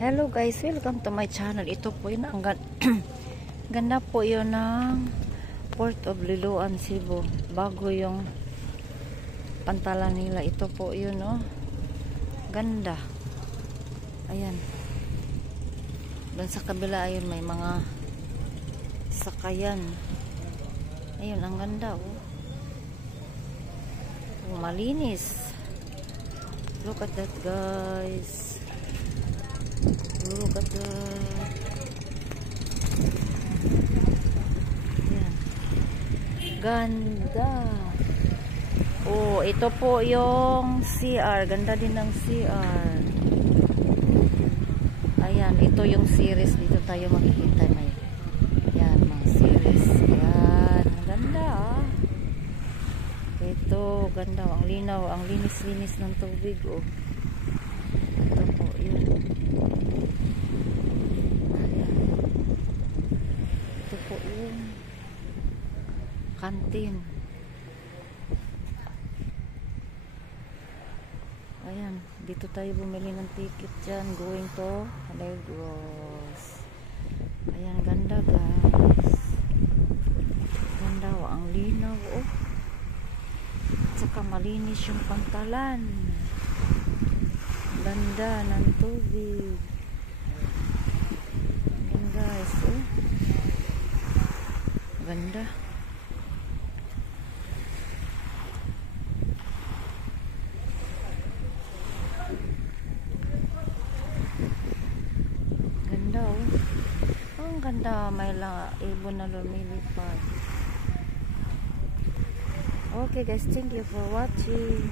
Hello guys, welcome to my channel. Ito po yun ang ganda po yun ng Port of Liloan, Cebu. Bago yung pantalan nila. Ito po yun, oh. Ganda. Ayan. Doon sa kabila, ayun, may mga sakayan. Ayun, ang ganda, oh. Malinis. Look at that, guys. Look at that. Ayan. Ganda. Oh, ito po yung CR. Ganda din ng CR. Ayan, ito yung series. Dito tayo makikita. May ayan, mga series. Ayan, ang ganda, ah. Ito, ganda. Ang linaw, ang linis-linis ng tubig, oh. Ito po, yun. Ayan. Ito po yun. Kantin. Ayan, dito tayo bumili ng ticket dyan. Going to Alegros. Ayan, ganda, guys. Ganda, oh. Ang linaw, oh. Saka malinis yung pantalan. Ganda ng tubig. Ayan, guys, oh. Ganda. Ganda, oh. Ang ganda. May ibon na lumilipad. Okay guys, thank you for watching.